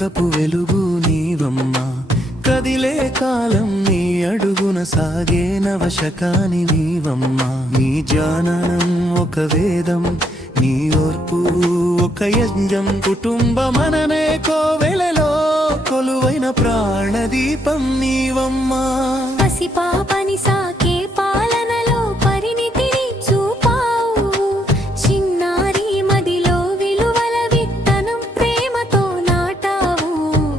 లోకపు వెలుగు నీవమ్మా కదిలే కాలం నీ అడుగున సాగే నవశకాని నీవమ్మా నీ జాననం ఒక వేదం నీ ఓర్పు ఒక యజ్ఞం కుటుంబమననే కోవెలలో కొలువైన ప్రాణదీపం నీవమ్మా పసిపాపని సాకే పాలనలో పరిణితిని చూపావు చిన్నారి మదిలో విలువల విత్తనం ప్రేమతో నాటావు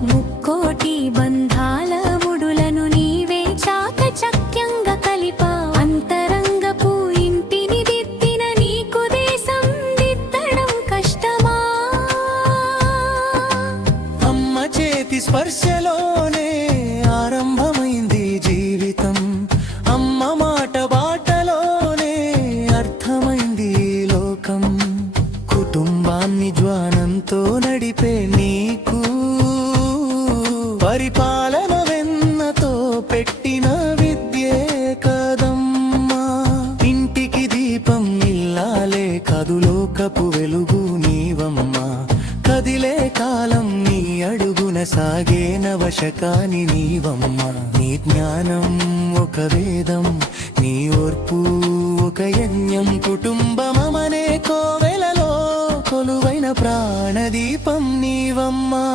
ముక్కోటి బంధాల ముడులను నీవే చాకచక్యంగా కలిపావు అంతరంగపు ఇంటిని దిద్దిన నీకు దేశం దిద్దడం కష్టమా అమ్మ చేతి స్పర్శలోనే ఆరంభమైంది జీవితం అమ్మ మాట బాటలోనే అర్థమైంది లోకం కుటుంబాన్ని జ్ఞానంతో నడిపే నీకు పరిపాలన వెన్నతో పెట్టిన విద్యే కదమ్మా ఇంటికి దీపం ఇల్లాలే కదులోకపు వెలుగు నీవమ్మా కదిలే కాలం నీ అడుగున సాగే నవశకాని నీవమ్మా నీ జ్ఞానం ఒక వేదం నీ ఓర్పు ఒక యజ్ఞం కుటుంబమనే కోవెలలో కొలువైన ప్రాణదీపం నీవమ్మా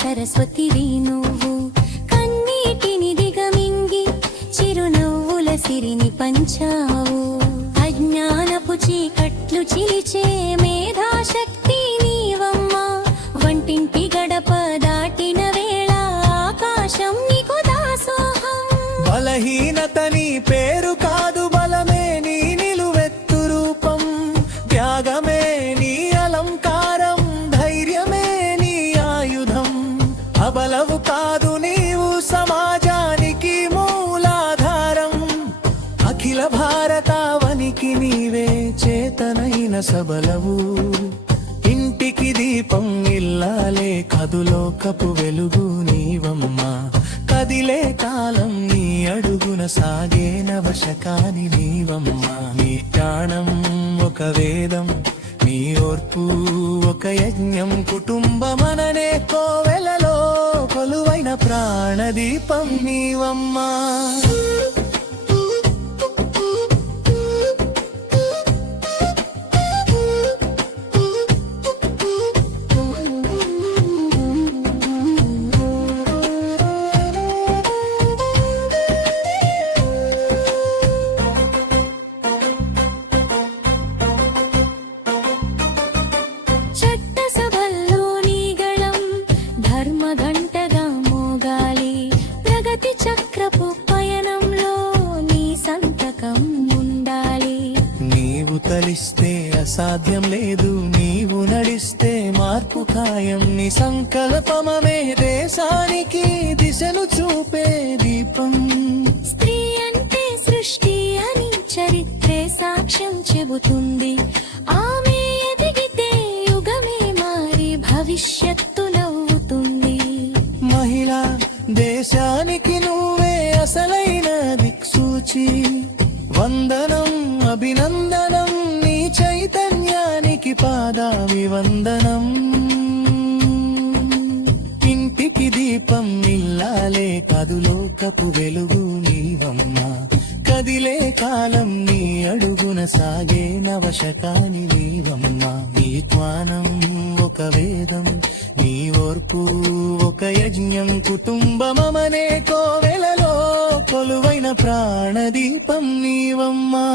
సరస్వతివి నువ్వు కన్నీటిని దిగమింగి చిరునవ్వుల సిరిని పంచావు అజ్ఞానపు చీకట్లు చిలిచే మేధాశక్తి నీవమ్మా వంటింటి గడప దాటిన వేళ ఆకాశం నీకు దాసోహం బలహీనతని పేరు కాదు బలమే నీ నిలువెత్తు రూపం త్యాగమే నీ అలంకారం ధైర్యమే నీ ఆయుధం అబలవు కాదు నీవు సమాజానికి మూలాధారం అఖిల భారతావనికి నీవే చేతనైన సబలవు ఇంటికి దీపం ఇల్లాలే కదులోకపు వెలుగు నీవమ్మా కదిలే కాలం నీ అడుగున సాగే నవశకాని నీవమ్మా నీ జ్ఞానం ఒక వేదం నీ ఓర్పు ఒక యజ్ఞం కుటుంబమననే కోవెలలో కొలువైన ప్రాణదీపం నీవమ్మా చక్రపు పయనంలో నీ సంతకం ఉండాలి నీవు తలిస్తే అసాధ్యం లేదు నీవు నడిస్తే మార్పు ఖాయం నీ సంకల్పమే దేశానికి దిశను చూపే దీపం స్త్రీ అంటే సృష్టి అని చరిత్రే సాక్ష్యం చెబుతుంది ఆమె ఎదిగితే యుగమే మారి భవిష్యత్తు నవ్వుతుంది మహిళా దేశానికి నువ్వే అసలైన దిక్సూచి వందనం అభినందనం నీ చైతన్యానికి పాదాభివందనం ఇంటికి దీపం ఇల్లాలే కదులోకపు వెలుగు నీవమ్మా కదిలే కాలం నీ అడుగున సాగే నవశకాని నీవమ్మా నీ జ్ఞానం ఒక వేదం నీ ఓర్పు ఒక యజ్ఞం కుటుంబమనే కోవెలలో కొలువైన ప్రాణదీపం నీవమ్మా